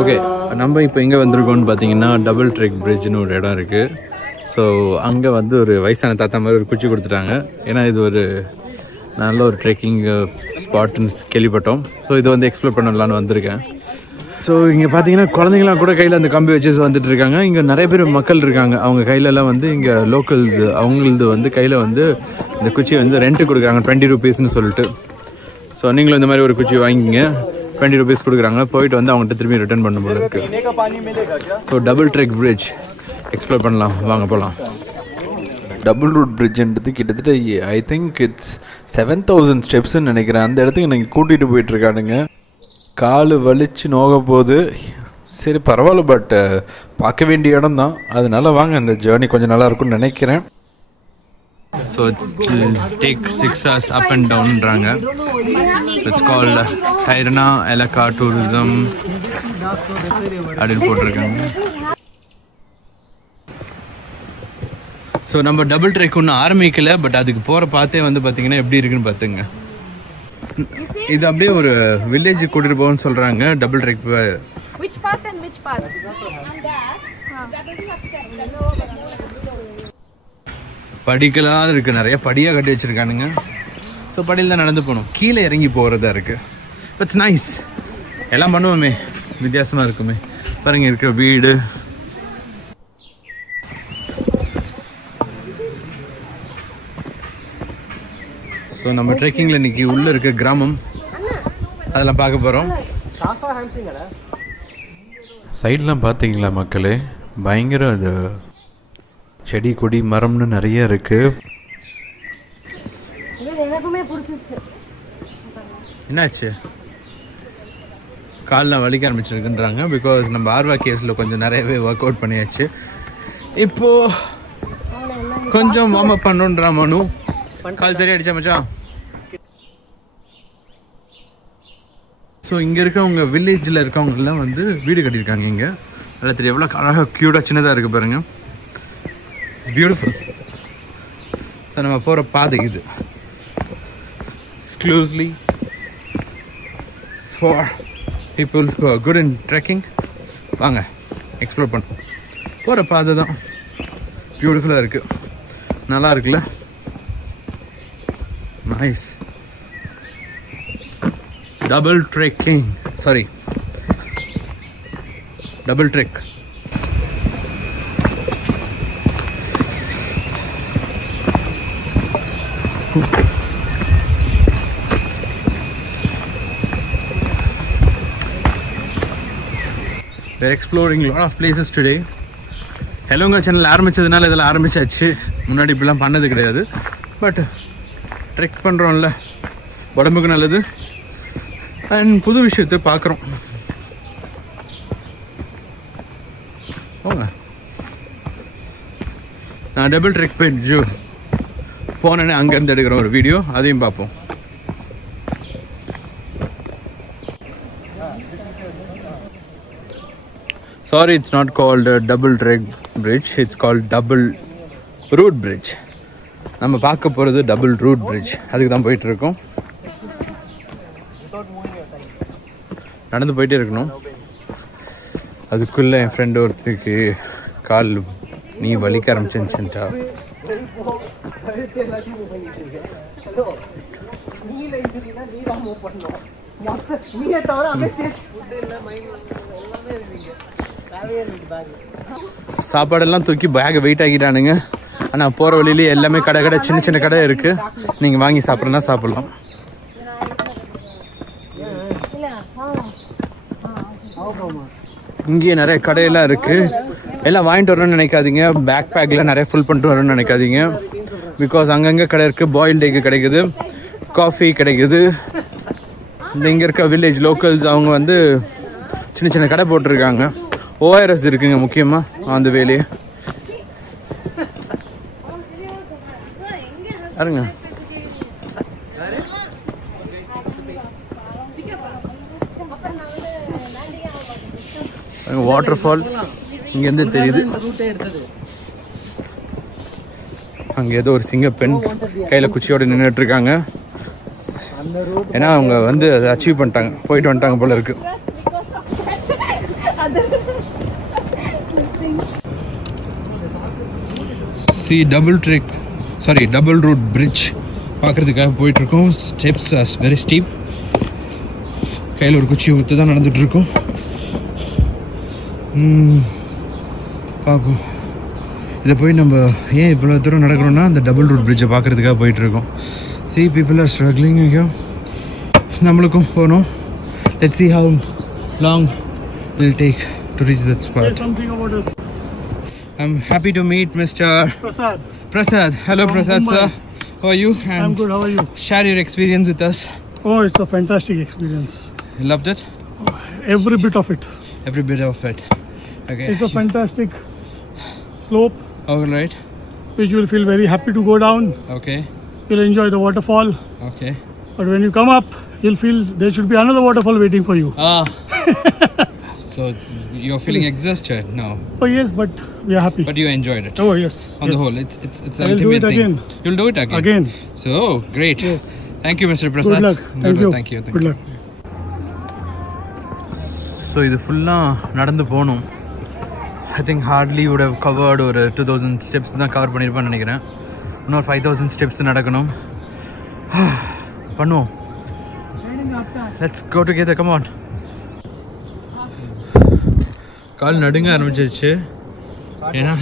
Okay, நம்ம இப்போ எங்கே வந்திருக்கோம்னு பார்த்தீங்கன்னா டபுள் ட்ரெக் பிரிட்ஜ்னு ஒரு இடம் இருக்குது. ஸோ அங்கே வந்து ஒரு வயசான தாத்தா மாதிரி ஒரு குச்சி கொடுத்துட்டாங்க. ஏன்னா இது ஒரு நல்ல ஒரு ட்ரெக்கிங் ஸ்பாட்டுன்னு கேள்விப்பட்டோம். ஸோ இதை வந்து எக்ஸ்ப்ளோர் பண்ணலான்னு வந்திருக்கேன். ஸோ இங்கே பார்த்தீங்கன்னா குழந்தைங்களாம் கூட கையில் அந்த கம்பி வச்சு வந்துட்டு இருக்காங்க. இங்கே நிறைய பேர் மக்கள் இருக்காங்க. அவங்க கையிலலாம் வந்து இங்கே லோக்கல்ஸ் அவங்களது வந்து கையில் வந்து இந்த குச்சியை வந்து ரெண்ட்டு கொடுக்குறாங்க, 20 rupeesன்னு சொல்லிட்டு. ஸோ நீங்களும் இந்த மாதிரி ஒரு குச்சி வாங்கிங்க, 20 rupees கொடுக்குறாங்க. போயிட்டு வந்து அவங்ககிட்ட திரும்பி ரிட்டர்ன் பண்ண போல இருக்கு. So double trek bridge explore பண்ணலாம், வாங்க போகலாம். டபுள் ரூட் பிரிட்ஜுன்றது கிட்டத்தட்ட ஐ திங்க் இட்ஸ் 7000 ஸ்டெப்ஸ்ன்னு நினைக்கிறேன். அந்த இடத்துக்கு நீங்கள் கூட்டிகிட்டு போயிட்டுருக்கானுங்க. கால் வலிச்சு நோக போகுது. சரி பரவாயில்ல, பட் பார்க்க வேண்டிய இடம் தான். அதனால வாங்க, இந்த ஜேர்னி கொஞ்சம் நல்லா இருக்கும்னு நினைக்கிறேன். So take 6 hours up and டவுன்றாங்க. இட்ஸ் கால்ட் டைர்னா எலக்கா டூரிசம் அப்படின்னு போட்டிருக்காங்க. ஸோ நம்ம டபுள் ட்ரெக் ஒன்றும் ஆரம்பிக்கல, பட் அதுக்கு போகிற பார்த்தே வந்து பார்த்தீங்கன்னா எப்படி இருக்குன்னு பார்த்துங்க. இது அப்படியே ஒரு வில்லேஜ் கூட்டிட்டு போகணும்னு சொல்றாங்க. Double trek. படிக்கலாம் இருக்கு, நிறைய படியா கட்டி வச்சிருக்கானுங்க. ஸோ படியில் தான் நடந்து போகணும், கீழே இறங்கி போகிறதா இருக்கு. It's nice. எல்லாம் பண்ணுவோமே, வித்தியாசமா இருக்குமே. பாருங்க இருக்கிற வீடு. ஸோ நம்ம ட்ரெக்கிங்கில் இன்னைக்கு உள்ளே இருக்க கிராமம் அதெல்லாம் பார்க்க போகிறோம். சைட்லாம் பார்த்தீங்களா மக்களே, பயங்கர அது செடி கொடி மரம்னு நிறைய இருக்கு. என்னாச்சு, கால்லாம் வலிக்க ஆரம்பிச்சிருக்குன்றாங்க. பிகாஸ் நம்ம ஆர்வா கேஸில் கொஞ்சம் நிறையவே ஒர்க் அவுட் பண்ணியாச்சு. இப்போ கொஞ்சம் வார்ம் அப் பண்ணுன்றா மனு. கால் சரியா அடிச்சா மச்சான். ஸோ இங்கே இருக்கவங்க வில்லேஜில் இருக்கவங்கெல்லாம் வந்து வீடு கட்டியிருக்காங்க இங்கே. அதில் தெரியும் எவ்வளோ அழகாக க்யூட்டாக சின்னதாக இருக்குது பாருங்கள். It's beautiful. ஸோ நம்ம போகிற பாதை இது exclusively for people who are good in trekking. வாங்க எக்ஸ்ப்ளோர் பண்ணுவோம். போகிற பாதை தான் பியூட்டிஃபுல்லாக இருக்குது, நல்லா இருக்குல்ல. Nice. Double trekking. Sorry. Double trek. We're exploring a lot of places today. ஹெலோங்கோ சேனல் ஆரம்பிச்சதுனால இதெல்லாம் ஆரம்பிச்சாச்சு. முன்னாடி இப்படிலாம் பண்ணது கிடையாது. பட் ட்ரெக் பண்ணுறோம்ல, உடம்புக்கு நல்லது. அண்ட் புது விஷயத்தை பார்க்குறோம். போங்க, நான் டபுள் ட்ரெக் போயிட்டு போனேன்னு அங்கேருந்து எடுக்கிற ஒரு வீடியோ, அதையும் பார்ப்போம். Sorry, it's not called double trek bridge, it's called double root bridge. நம்ம பார்க்க போகிறது டபுள் ரூட் பிரிட்ஜ். அதுக்கு தான் போயிட்டுருக்கோம். நடந்து போயிட்டே இருக்கணும். அதுக்குள்ளே என் ஃப்ரெண்டு ஒருத்தருக்கு கால் நீ வலிக்க ஆரம்பிச்சுட்டா. சாப்பாடெல்லாம் தூக்கி பேக்கை வெயிட் ஆகிட்டானுங்க. ஆனால் போகிற வழியிலேயே எல்லாமே கடை சின்ன சின்ன கடை இருக்குது. நீங்கள் வாங்கி சாப்பிட்றதுனா சாப்பிட்லாம். இங்கேயே நிறைய கடையெல்லாம் இருக்குது. எல்லாம் வாங்கிட்டு வரணும்னு நினைக்காதீங்க. பேக் பேக்கில் நிறைய ஃபுல் பண்ணிட்டு வரணும்னு நினைக்காதீங்க. பிகாஸ் அங்கங்கே கடை இருக்குது. பாயில்டு எக் கிடைக்குது, காஃபி கிடைக்குது. இந்த இங்கே இருக்க வில்லேஜ் லோக்கல்ஸ் அவங்க வந்து சின்ன சின்ன கடை போட்டிருக்காங்க. ORS இருக்குங்க முக்கியமாக அந்த வேலையே. பாருங்க, வாட்டர் ஃபால் இங்கேருந்து தெரியுது. அங்கே ஏதோ ஒரு சிங்க பெண் கையில் குச்சியோடு நின்றுட்டு இருக்காங்க. ஏன்னா அவங்க வந்து அதை அச்சீவ் பண்ணிட்டாங்க, போயிட்டு வந்துட்டாங்க போல இருக்கு. டபுள் ரூட் பிரிட்ஜ் பார்க்குறதுக்காக போயிட்டுருக்கோம். Steps are very steep. கையில் ஒரு குச்சி ஊற்று தான் நடந்துகிட்ருக்கோம். பார்ப்போம். இதை போய் நம்ம ஏன் இவ்வளோ தூரம் நடக்கிறோன்னா அந்த டபுள் ரூட் பிரிட்ஜை பார்க்குறதுக்காக போயிட்டுருக்கோம். See, people are struggling here. நம்மளுக்கும் போகணும். Let's see how long it will take to reach that spot. Say something about us. I'm happy to meet Mr. Prasad. Hello, Prasad sir. How are you? I'm good. How are you? Share your experience with us. Oh, it's a fantastic experience. You loved it? Every bit of it. Every bit of it. Okay. It's a fantastic slope. All right. Which you will feel very happy to go down. Okay. You'll enjoy the waterfall. Okay. But when you come up, you'll feel there should be another waterfall waiting for you. So you're feeling exhausted now. Oh yes, but we are happy. But you enjoyed it. Oh yes. On the whole, it's the I will do ultimate it thing. again. You'll do it again. Again. So great. Yes. Thank you, Mr. Prasad. Good luck. Thank you. Good luck. So இது ஃபுல்லாக நடந்து போகணும். I think hardly would have covered ஒரு 2000 steps தான் cover பண்ணியிருப்பான்னு நினைக்கிறேன். இன்னொரு 5000 steps நடக்கணும். பண்ணுவோம். Let's go together. Come on. கால் நடுங்க ஆரம்பிச்சிருச்சு. ஏன்னா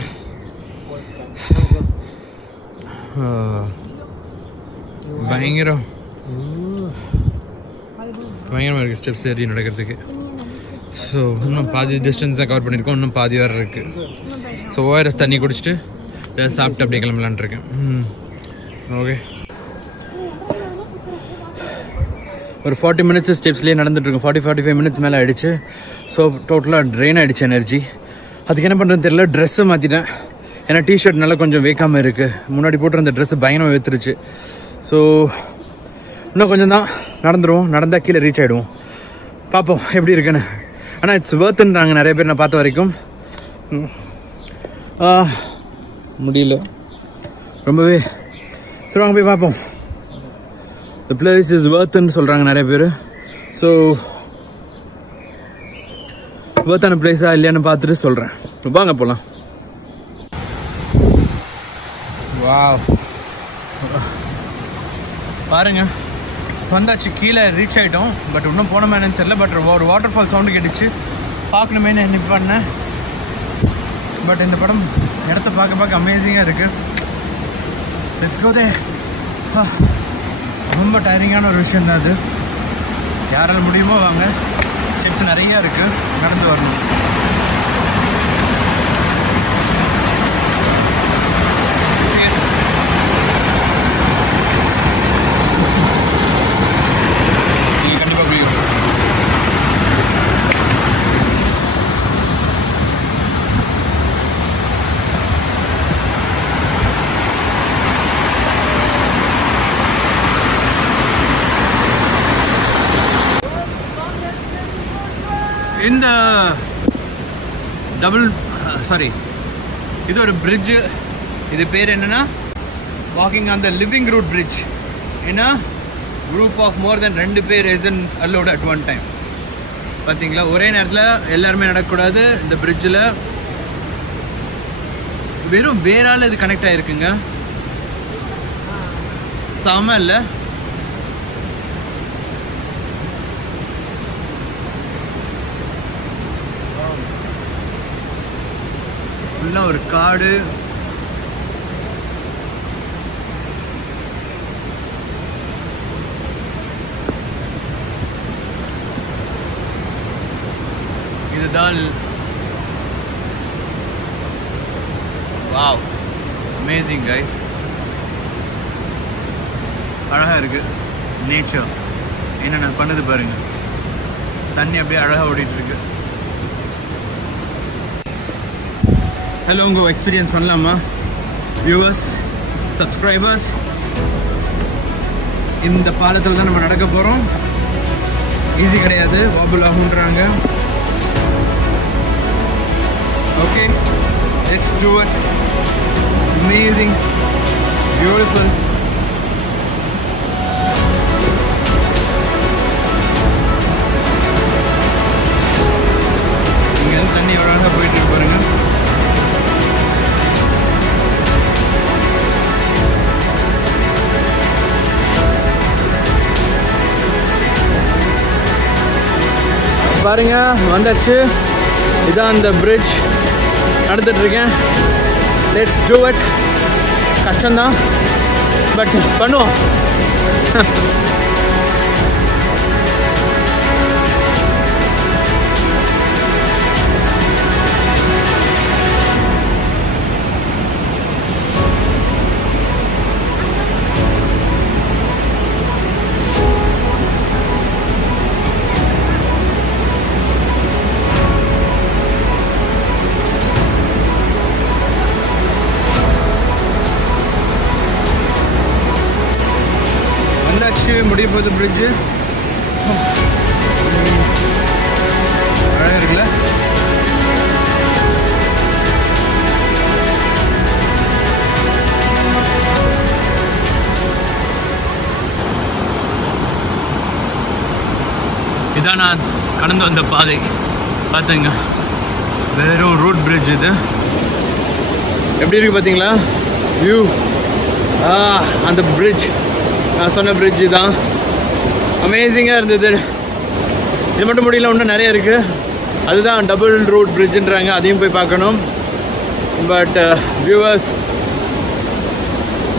பயங்கரமாக இருக்குது ஸ்டெப்ஸ் ஏறி நடக்கிறதுக்கு. ஸோ இன்னும் பாதி டிஸ்டன்ஸ் தான் கவர் பண்ணியிருக்கோம், இன்னும் பாதி வேறு இருக்குது. ஸோ ஓஆர்எஸ் தண்ணி குடிச்சிட்டு சாப்பிட்டு அப்படியே கிளம்பலான் இருக்கேன். ஓகே. ஒரு 40 minutes ஸ்டெப்ஸ்லேயே நடந்துட்டுருக்கோம். 45 minutes மேலே ஆகிடுச்சு. ஸோ டோட்டலாக ட்ரெயின் ஆகிடுச்சு எனர்ஜி. அதுக்கு என்ன பண்ணுறதுன்னு தெரியல. ட்ரெஸ்ஸை மாற்றிட்டேன். ஏன்னா டிஷர்ட் நல்லா கொஞ்சம் வேக்காமல் இருக்குது. முன்னாடி போட்டுருந்த ட்ரெஸ்ஸு பயங்கரமாக வேத்துருச்சு. ஸோ இன்னும் கொஞ்சம் தான் நடந்துடுவோம். நடந்தால் கீழே ரீச் ஆகிடுவோம். பார்ப்போம் எப்படி இருக்குன்னு. ஆனால் இட்ஸ் ஒர்த்துன்றாங்க நிறைய பேர் நான் பார்த்த வரைக்கும். முடியல ரொம்பவே. சரி வாங்க போய் பார்ப்போம். The place is worth-ன்னு சொல்கிறாங்க நிறைய பேர். ஸோ worth-ஆன பிளேஸா இல்லையான்னு பார்த்துட்டு சொல்கிறேன். வாங்க போகலாம். வாவ் பாருங்க, வந்தாச்சு, கீழே ரீச் ஆகிட்டோம். பட் இன்னும் போனோமே என்னன்னு தெரியல. பட் ஒரு வாட்டர் ஃபால் சவுண்டு கேட்டுச்சு. பார்க்கணுமே என்ன பண்ணேன். பட் இந்த படம் இடத்த பார்க்க அமேசிங்காக இருக்குது. லெட்ஸ் கோ தேர். ரொம்ப டயரிங்கான ஒரு விஷயம் தான் அது. யாரால் முடியுமோ வாங்க. ஸ்டெப்ஸ் நிறையா இருக்குது, நடந்து வரணும். நீங்கள் கண்டிப்பாக புரியும். இந்த இது ஒரு பிரிட்ஜு. இது பேர் என்னன்னா walking on the living root bridge. ஏன்னா குரூப் ஆஃப் மோர் தென் 2 பேர் is allowed at one time. பார்த்தீங்களா, ஒரே நேரத்தில் எல்லாருமே நடக்கக்கூடாது. இந்த பிரிட்ஜில் வெறும் வேறால் இது கனெக்ட் ஆகிருக்குங்க. செம இல்லை? ஃபுல்லாக ஒரு காடு. இதுதான். Wow, amazing guys. அழகாக இருக்குது நேச்சர். என்னென்ன பண்ணுது பாருங்க. தண்ணி அப்படியே அழகாக ஓடிட்டுருக்கு. ஹெலோங்கோ எக்ஸ்பீரியன்ஸ் பண்ணலாமா வியூவர்ஸ், சப்ஸ்கிரைபர்ஸ்? இந்த பாலத்தில் தான் நம்ம நடக்க போகிறோம். ஈஸி கிடையாது, வாபிள் ஆகுன்றாங்க. Okay, let's do it. Amazing, beautiful. பாருங்க வந்தாச்சு. இதான் அந்த பிரிட்ஜ் நடந்துட்டுருக்கேன். Let's do it. கஷ்டம்தான், பட் பண்ணுவோம். முடிய போகுது பிரிட்ஜு. அழகாக இருக்குல்ல? இதான் நான் கடந்து வந்த பாதை. பார்த்துங்க, வெறும் ரோட் பிரிட்ஜ். இது எப்படி இருக்கு பார்த்தீங்களா வியூ? அந்த பிரிட்ஜ் நான் சொன்ன பிரிட்ஜு தான். அமேசிங்காக இருந்தது. இது மட்டும் முடியல, இன்னும் நிறைய இருக்குது. அதுதான் டபுள் ரோட் பிரிட்ஜுன்றாங்க, அதையும் போய் பார்க்கணும். பட் வியூவர்ஸ்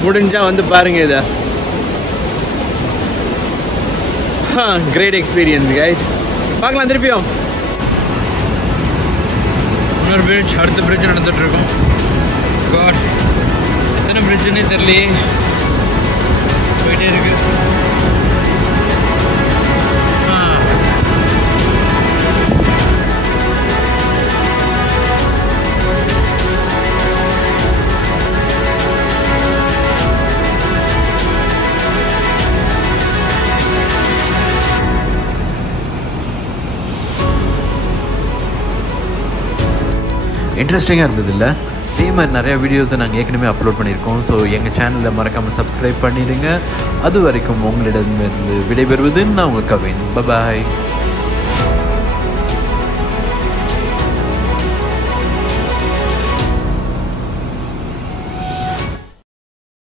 முடிஞ்சால் வந்து பாருங்கள் இதை. Great experience guys. பார்க்கலாம் திருப்பியும். இன்னொரு பிரிட்ஜ், அடுத்த பிரிட்ஜ் நடந்துகிட்ருக்கோம். காட், எத்தனை பிரிட்ஜுன்னே தெரியலையே, போயிட்டே இருக்கு. இன்ட்ரெஸ்டிங்காக இருந்தது இல்லை? இதே மாதிரி நிறையா வீடியோஸை நாங்கள் ஏற்கனவே அப்லோட் பண்ணியிருக்கோம். ஸோ எங்கள் சேனலில் மறக்காமல் சப்ஸ்கிரைப் பண்ணிடுங்க. அது வரைக்கும் உங்களிடமிருந்து விடைபெறுவது நான் உங்கள் கவின். பாய்.